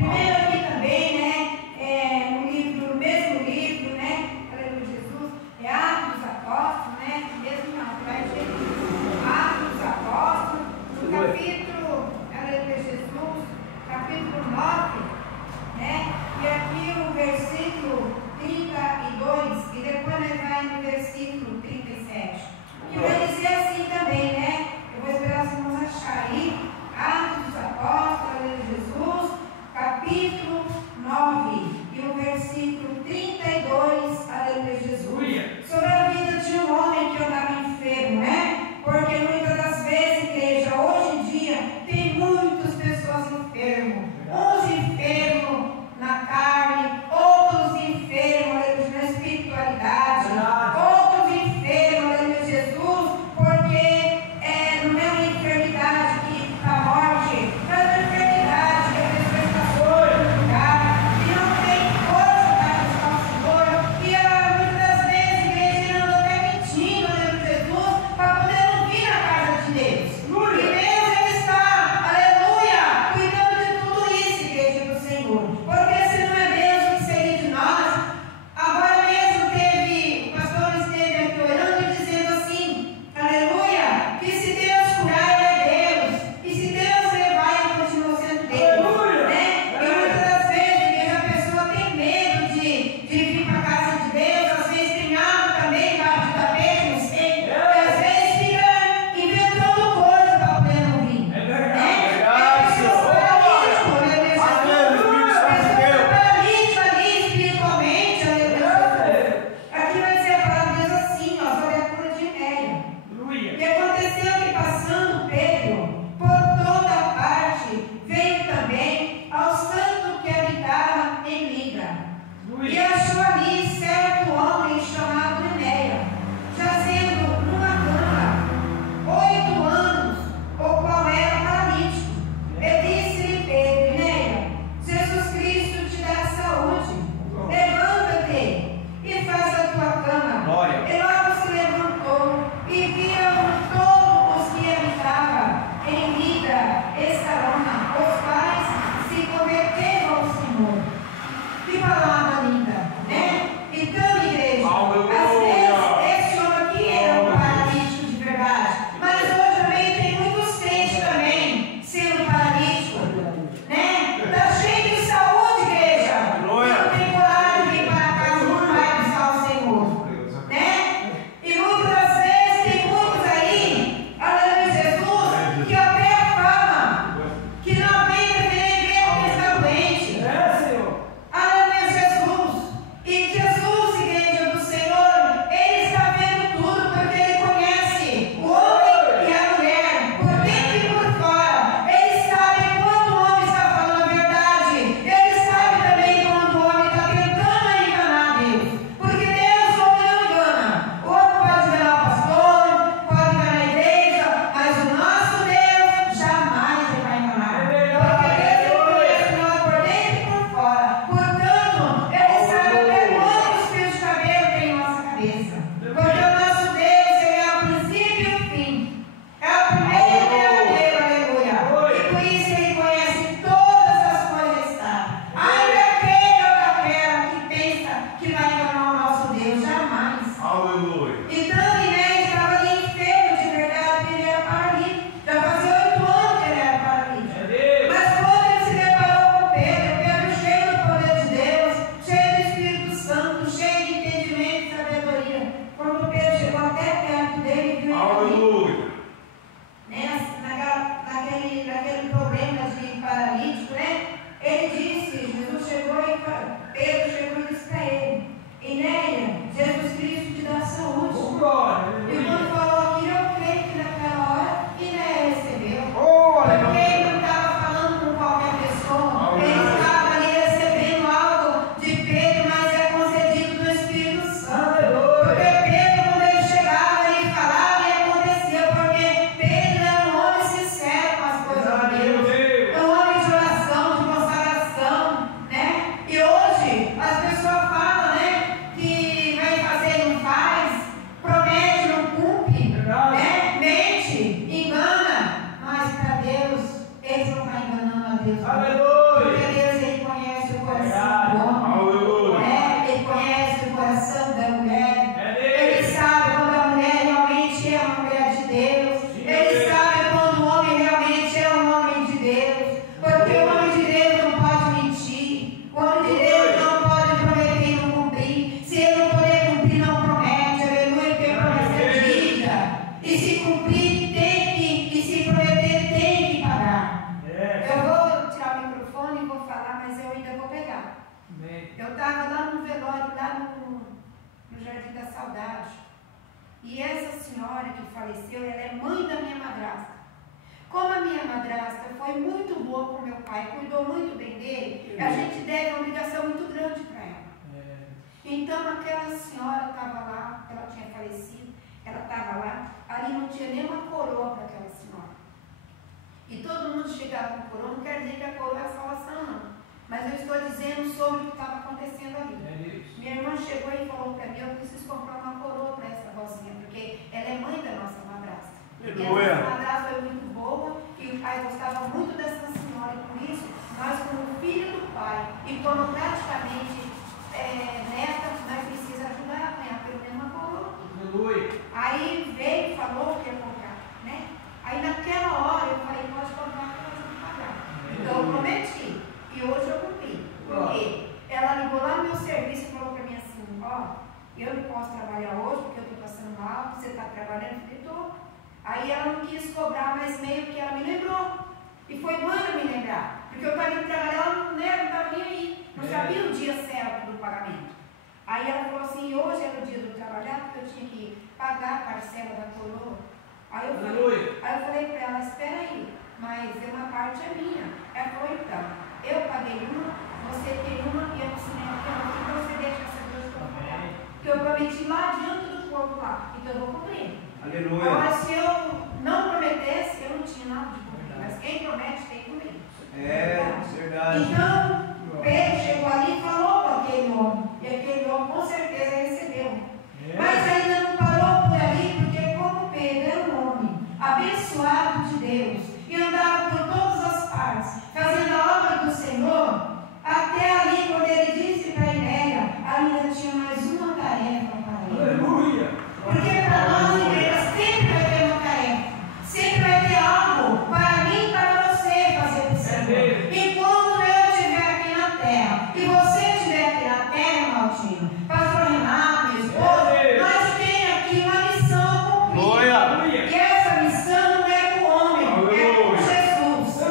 Primeiro aqui também, né, no mesmo livro, né, aleluia, Jesus, é Atos dos Apóstolos, né, mesmo não, vai dizer Atos dos Apóstolos, no capítulo, aleluia, Jesus, capítulo 9, né, e aqui o versículo 32, e depois ele vai no versículo 37, que vai dizer assim também, né, eu vou esperar os irmãos achar aí, Atos dos Apóstolos, aleluia, Jesus, capítulo 9, e o versículo 32, aleluia, Jesus, sobre a vida de um homem que andava enfermo, né? Porque muitas das vezes, igreja, hoje em dia, tem muitas pessoas enfermas, uns enfermos na carne, outros enfermos, aleluia, na espiritualidade, outros enfermos, aleluia, Jesus, porque não é uma enfermidade que a morte, mas é uma enfermidade que a pessoa está e não tem força para buscar o Senhor, e muitas das vezes a igreja não está mentindo, aleluia, Jesus, para poder não vir na casa de Deus. E Deus, Ele está, aleluia, cuidando de tudo isso, igreja do Senhor. Porque se não é Deus, o que seria de nós? Agora mesmo o pastor esteve aqui orando e dizendo assim, aleluia, que se Deus curar, Ele é Deus, e se Deus levar, Ele continua sendo Deus, né? E muitas das vezes, igreja, a pessoa tem medo de vir para a casa de Deus, às vezes tem algo também embaixo do tapete, não sei, e às vezes fica inventando coisa para poder não vir, né? Paralítico ali espiritualmente, aleluia. Aqui vai dizer a palavra de Deus assim, ó, sobre a cura de Enéia. E aconteceu que, passando Pedro por toda parte, veio também ao santo que habitava em Lida. E achou ali certo homem chamado Enéia, jazendo numa cama, 8 anos, o qual era paralítico. E disse-lhe Pedro: Enéia, Jesus Cristo te dá saúde, levanta-te e faz a tua cama. E logo se levantou, e viram todos os que habitavam em Lida e Sarona, os quais se converteram ao Senhor. Que palavra linda, né? Então, igreja, às vezes esse homem aqui era um paralítico de verdade, mas hoje também tem muitos crentes também sendo paralíticos, né? Está cheio de saúde, igreja, e não tem coragem de vir para a casa do Pai buscar o Senhor, né? E muitas das vezes tem muitos aí, aleluia, Jesus, que até a fama, que não aguenta nem ver como está doente. Aleluia, Jesus. E Jesus, igreja do Senhor, Ele está vendo tudo, porque Ele conhece o homem e a mulher, por dentro e por fora. Ele sabe quando o homem está falando a verdade. Ele sabe também quando o homem está tentando enganar Deus. Porque Deus, o homem não engana. O homem pode enganar o pastor, pode enganar a igreja, mas o nosso Deus jamais ele vai enganar. Porque Deus conhece nós por dentro e por fora. Portanto, Ele sabe até quantos fios de cabelo tem em nossa cabeça. Porque o nosso Deus, Ele é o princípio e o fim. É o primeiro e o verdadeiro, aleluia. E por isso Ele conhece todas as coisas que está. Ai daquele ou daquela que pensa que vai enganar o nosso Deus, jamais. Então, Enéia estava ali enfermo de verdade, ele era paralítico. Já fazia 8 anos que ele era paralítico. Mas quando ele se deparou com Pedro cheio do poder de Deus, cheio do Espírito Santo, cheio de entendimento e sabedoria, quando Pedro chegou até perto dele e viu ele naquele problema de paralítico, né? Ele disse, Jesus chegou e Pedro chegou e disse para ele: Enéia, Jesus Cristo te dá saúde. E quando falou aquilo, eu creio que naquela hora Enéia recebeu. Porque ele não estava falando com qualquer pessoa, ele estava ali recebendo algo de Pedro, mas é concedido do Espírito Santo. Porque Pedro, quando ele chegava, ele falava e acontecia, porque Pedro era um homem sincero com as coisas de Deus, um homem de oração, de consagração, né? E hoje as pessoas falam, né, que vai fazer e não faz, promete, não cumpre, né? Mente, engana, mas para Deus, eles não estão enganando a Deus. Porque Deus, Ele cuidou muito bem dele, a gente deve uma obrigação muito grande para ela. Então aquela senhora estava lá, ela tinha falecido, ela estava lá, ali não tinha nenhuma coroa para aquela senhora. E todo mundo chegava com coroa, não quer dizer que a coroa é salvação, não. Mas eu estou dizendo sobre o que estava acontecendo ali. Minha irmã chegou e falou para mim, eu preciso comprar uma coroa para essa vozinha, porque ela é mãe da nossa madrasta. E a nossa madrasta foi muito boa, e o pai gostava muito dessa senhora, e por isso, nós como filho do pai, e como praticamente neta, nós precisamos ajudar a ganhar pelo menos uma coroa. Aí veio e falou que ia comprar, né? Aí naquela hora eu falei, pode comprar que nós vamos pagar. Então eu prometi, e hoje eu cumpri. Por quê? Ela ligou lá no meu serviço e falou para mim assim, eu não posso trabalhar hoje porque eu estou passando mal, você está trabalhando? Eu estou. Aí ela não quis cobrar, mas meio que ela me lembrou. E foi bom ela me lembrar, porque eu estava indo trabalhar, ela não estava nem aí, não sabia o dia certo do pagamento. Aí ela falou assim, hoje era o dia de eu trabalhar, porque eu tinha que pagar a parcela da coroa. Aí eu falei para ela, espera aí, mas uma parte é minha. Ela falou, então, eu paguei uma, você tem uma, e eu ensinei a você deixa essa duas para pagar. Porque eu prometi lá diante do povo lá, então eu vou cumprir. Aleluia. Agora, se eu não prometesse, eu não tinha nada de cumprir. Mas quem promete tem que cumprir. Verdade. Então, Pedro chegou ali e falou com aquele homem. E aquele homem com certeza recebeu. Mas ainda não parou por ali, porque como Pedro era um homem abençoado de Deus e andava por todas as partes, fazendo a obra do Senhor, até ali, quando ele disse para Enéia, ainda tinha mais uma tarefa para ele. Aleluia. Porque para nós, igreja, sempre vai ter uma tarefa. Sempre vai ter algo para mim e para você fazer para o Senhor. Enquanto eu estiver aqui na terra e você estiver aqui na terra, Maltinho, pastor Renato, meu esposo, nós temos aqui uma missão a cumprir. E essa missão não é com o homem, é com Jesus.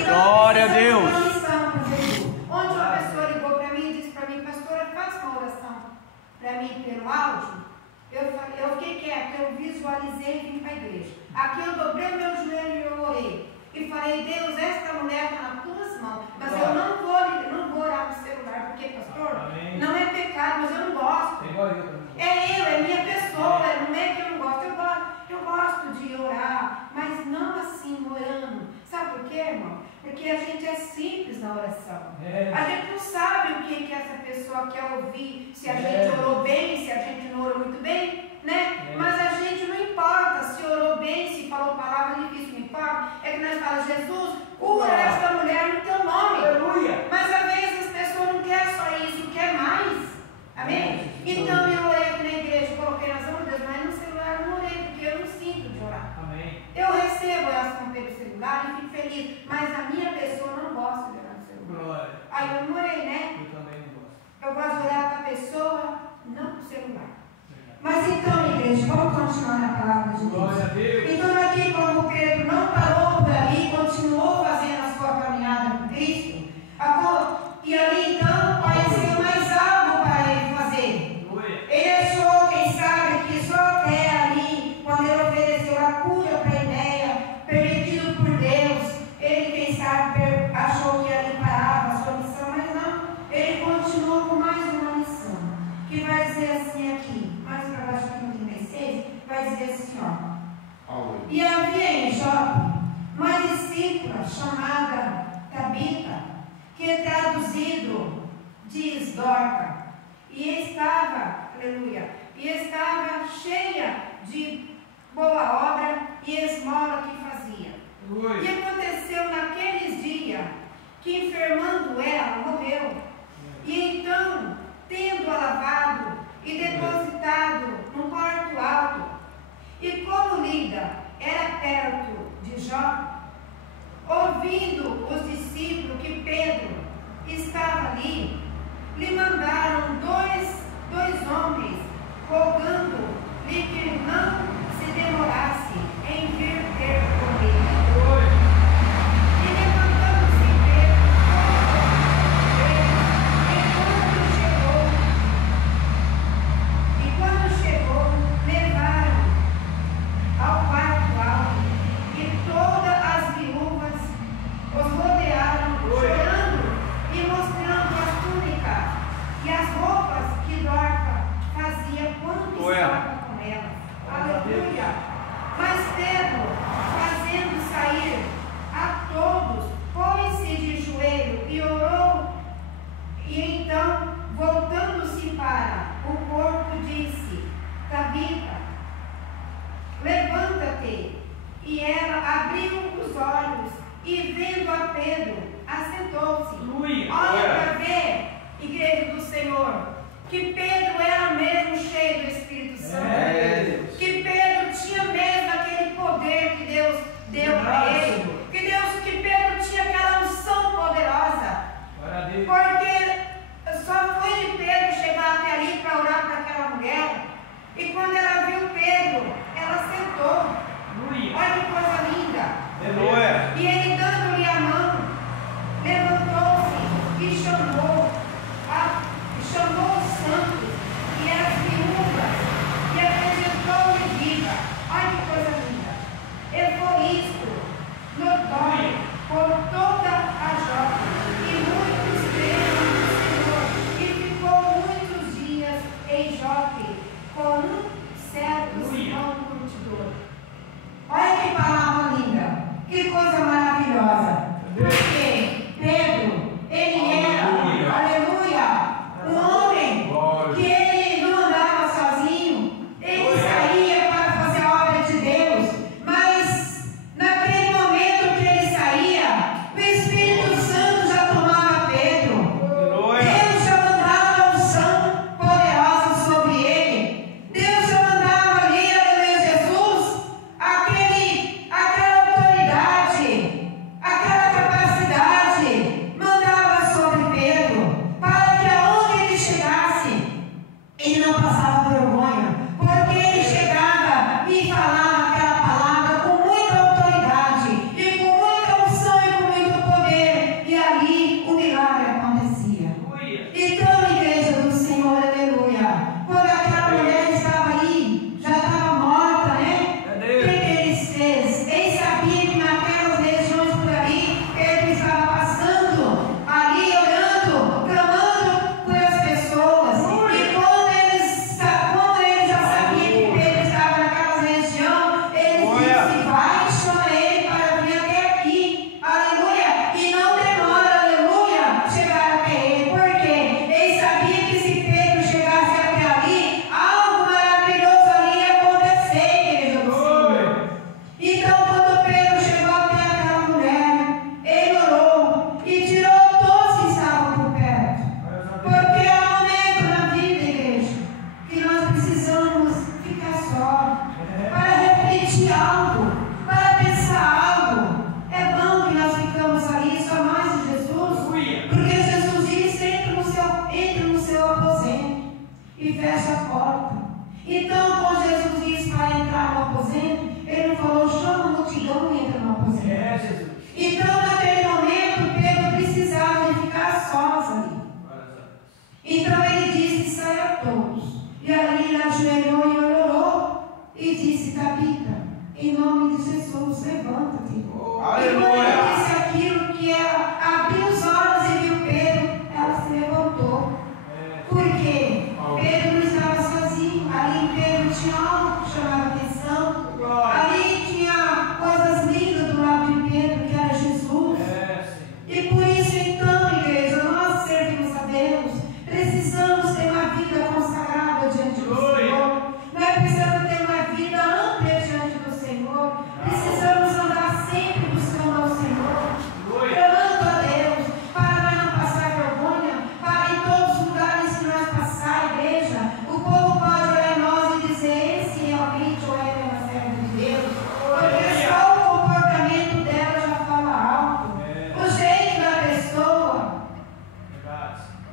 Então, glória a Deus. uma missão com Jesus. Onde uma pessoa ligou para mim e disse para mim, pastora, faça uma oração para mim pelo áudio. Eu fiquei quieta, eu visualizei e vim para a igreja. Aqui eu dobrei meu joelho e eu orei. E falei, Deus, esta mulher está nas tuas mãos. Mas eu não vou orar no celular, porque, pastor, não é pecado, mas eu não gosto. É minha pessoa, não é que eu não gosto. Eu gosto de orar, mas não assim, orando. Sabe por quê, irmão? Porque a gente é simples na oração. A gente não sabe o que essa pessoa quer ouvir, se a gente orou bem, se a gente não orou muito bem, né? Mas a gente não importa se orou bem, se falou palavra difícil, não importa. É que nós falamos, Jesus, cura esta mulher no teu nome. Aleluia. Mas às vezes as pessoas não querem só isso, quer mais. Amém? Então eu orei aqui na igreja, coloquei nas mãos de Deus, mas no celular eu não orei, porque eu não sinto de orar. Amém. Eu recebo oração pelo celular e fico feliz, mas a minha pessoa não gosta de orar no celular. Glória. Aí eu não orei, né? Eu também não gosto. Eu gosto de orar para a pessoa, não para o celular. Mas então, igreja, vamos continuar na palavra de Deus. Glória a Deus. Então aqui, como Pedro não parou por ali, continuou fazendo a sua caminhada com Cristo, e ali então pareceu mais algo para ele fazer. Ele achou, quem sabe, que só até ali, quando ele ofereceu a cura para Enéia, permitido por Deus, ele, quem sabe, achou que ali parava a sua missão, mas não, ele continuou com mais uma missão, que vai dizer assim aqui, mais para baixo aqui no 36, vai dizer assim, E havia em Jope uma discípula chamada Tabita, que é traduzido diz Dorca, e estava, aleluia, e estava cheia de boa obra e esmola que fazia. E aconteceu naqueles dias que, enfermando ela, morreu. E então, tendo-a lavado e depositado num quarto alto, e como Lida era perto de Jó, ouvindo os discípulos que Pedro estava ali, lhe mandaram dois homens, rogando-lhe que não se demorasse em vir ter com ele. E levantando-se Pedro, e quando chegou, levaram ao quarto alto, e todas as viúvas os rodearam sentou-se. Aleluia. Olha para ver, igreja do Senhor, que Pedro era mesmo cheio do Espírito Santo. Que Pedro tinha mesmo aquele poder que Deus deu para ele. Que Pedro tinha aquela unção poderosa. Porque só foi de Pedro chegar até ali para orar para aquela mulher. E quando ela viu Pedro, ela sentou. Olha que coisa linda. E ele, dando-lhe a mão, levantou-se e chamou os santos e as viúvas e apresentou-lhe viva. Olha que coisa linda. Ele foi isto notório por toda a Jope, e muitos creram no Senhor, e ficou muitos dias em Jope com um certo Simão curtidor. Olha que palavra linda, que coisa maravilhosa. Porque Pedro, ele era, aleluia, um homem que ele não andava sozinho, ele saía para fazer a obra de Deus, mas naquele momento que ele saía, o Espírito Santo já tomava Pedro. Deus já mandava a unção poderosa sobre ele. Deus já mandava ali, aleluia, Jesus, aquela autoridade, aquela capacidade, mandava sobre Pedro, para que aonde ele chegasse, ele não passava vergonha, porque ele chegava e falava aquela palavra com muita autoridade, e com muita unção e com muito poder, e ali o milagre acontecia. Então, igreja do Senhor, aleluia, quando aquela mulher estava ali, já estava morta, né? O que ele fez? Ele sabia que naquelas regiões por ali, ele estava passando ali, orando, clamando por as pessoas. E quando ele já sabia que Pedro estava naquela região, ele disse: vai, chama ele para vir até aqui, aleluia, e não demora, aleluia, chegar até ele, porque ele sabia que se Pedro chegasse até ali, algo maravilhoso ali ia acontecer, igreja do Senhor. Então, quando Pedro chegou até aquela mulher, ele orou e tirou todos que estavam por perto. Porque é um momento na vida, igreja, que nós precisamos ficar só, para refletir algo, para pensar algo. É bom que nós ficamos ali, só nós e Jesus, porque Jesus disse: entre no seu aposento e fecha a porta. Então, quando Jesus disse para entrar no aposento, ele não falou: chama a multidão e entra no aposento. Então, naquele momento, Pedro precisava de ficar sós ali. Então ele disse: saia todos. E ali ele ajoelhou e orou e disse: Tabita, em nome de Jesus, levanta-te. E quando ele disse aquilo, que ela abriu os olhos e viu Pedro, ela se levantou. Por quê? Pedro não estava sozinho. Ali Pedro tinha algo que chamava atenção. Ali tinha coisas lindas do lado de Pedro, que era Jesus. E por isso, então, igreja, nós servimos a Deus. Precisamos ter uma vida consagrada diante do Senhor. Nós precisamos ter uma vida ampla diante do Senhor. Precisamos andar sempre buscando ao Senhor, clamando a Deus, para nós não passar vergonha, para em todos os lugares que nós passar, igreja, o povo pode olhar em nós e dizer: esse realmente ou é uma serva de Deus, porque só o comportamento dela já fala alto, o jeito da pessoa.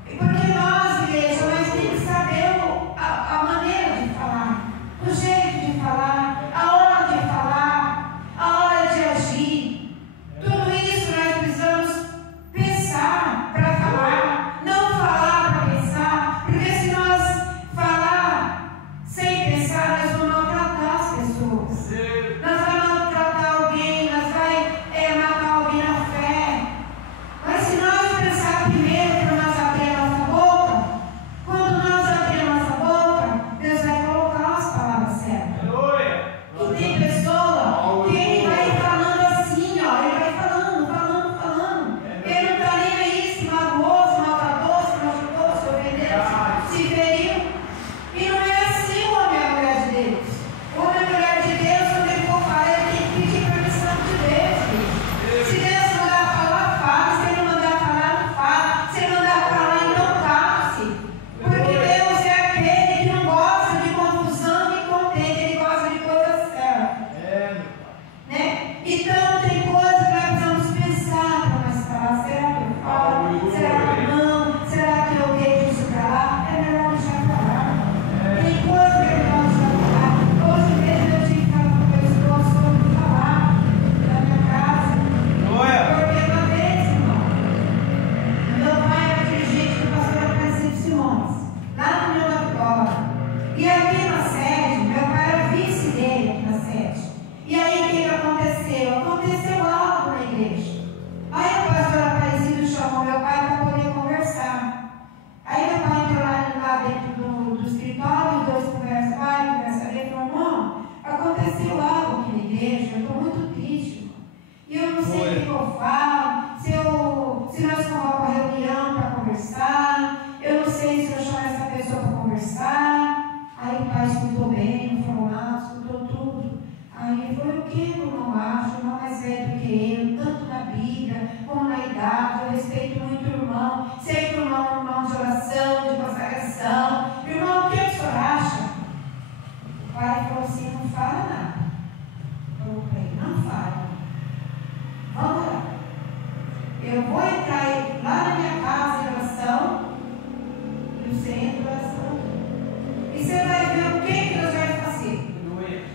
Porque nós, igreja, nós temos que saber a maneira de falar, o jeito de falar, a hora de falar, a hora de agir. Tudo isso nós precisamos pensar para falar, não falar para pensar, porque se nós falar sem pensar, nós vamos maltratar as pessoas. Nós vamos maltratar alguém, nós vamos matar alguém na fé. Mas se nós pensar primeiro para nós abrir a nossa boca, quando nós abrir a nossa boca, Deus vai colocar as palavras certas. E tem pessoa que ele vai falando assim, ó, ele vai falando. Ele não está nem aí se magoou, se maltratou, se machucou, se ofendeu, se feriu. E não é assim o homem e a mulher de Deus. O homem e a mulher de Deus, quando ele for falar, ele tem que pedir permissão de Deus. Se Deus mandar falar, fala. Se ele não mandar falar, pai escutou bem, não falou nada, escutou tudo. Aí ele falou: o que eu não acho? O irmão mais velho do que eu, tanto na Bíblia como na idade, eu respeito muito o irmão, sei que o irmão é um irmão de oração, de consagração. Irmão, o que o senhor acha? O pai falou assim: não fala nada. Falou para ele: não fala. Vamos lá. Eu vou entrar lá na minha casa em oração e você entra em oração. E você vai ver o que Deus vai fazer.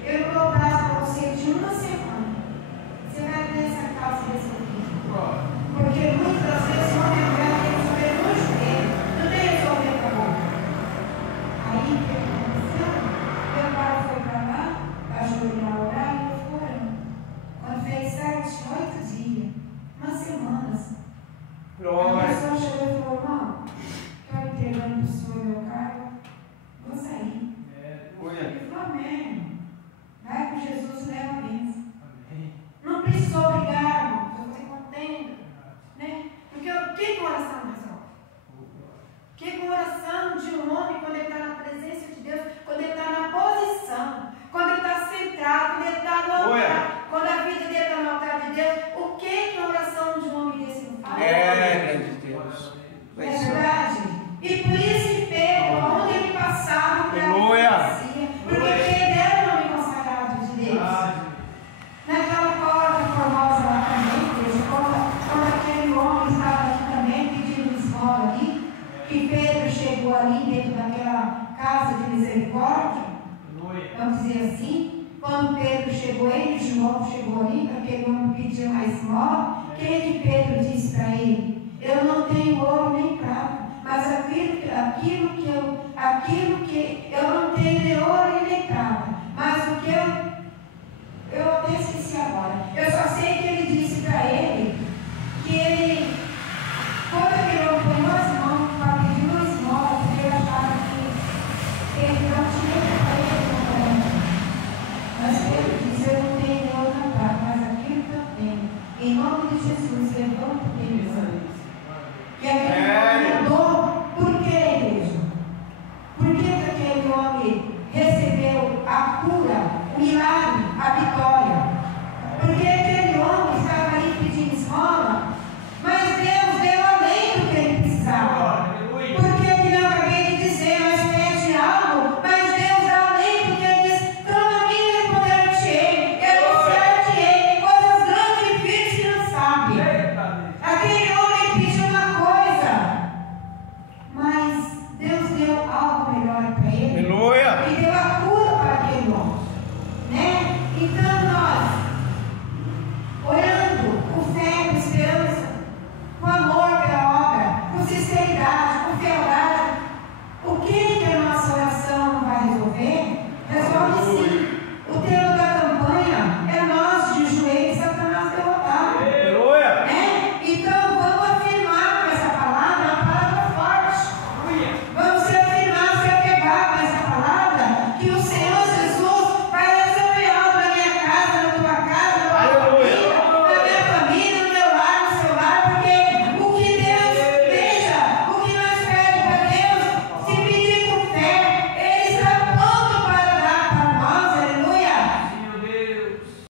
Eu vou dar para você de uma semana. Você vai ver essa causa resolvida. Porque muitas vezes o homem vai resolver no joelho, não tem resolver para a boca. Aí o que aconteceu? Meu pai foi para lá, ajoelhar, orar e eu fui orando. Quando fez 7, 8 dias, umas semanas, a pessoa chegou e falou: irmão, estou entregando para o senhor meu cargo, vou sair. Ele falou: amém. Vai com Jesus e leva a bênção. Não precisa obrigar, irmão, para você contenda. Né? Porque o que oração resolve? O que oração de um homem quando ele está na presença de Deus, quando ele está na posição, quando ele está centrado, quando ele está no altar, quando a vida dele está no altar de Deus, o que a oração de um homem desse não faz? Grande Deus. É verdade? E por isso que Pedro, onde ele passava, porque ele era um homem consagrado de Deus. Naquela porta formosa lá também, igreja, quando aquele homem estava aqui também pedindo esmola ali, que Pedro chegou ali dentro daquela casa de misericórdia, vamos dizer assim, quando Pedro chegou, ele, João chegou ali, para aquele homem pedir mais esmola, o que Pedro disse para ele? Eu não tenho ouro nem prata, mas aquilo que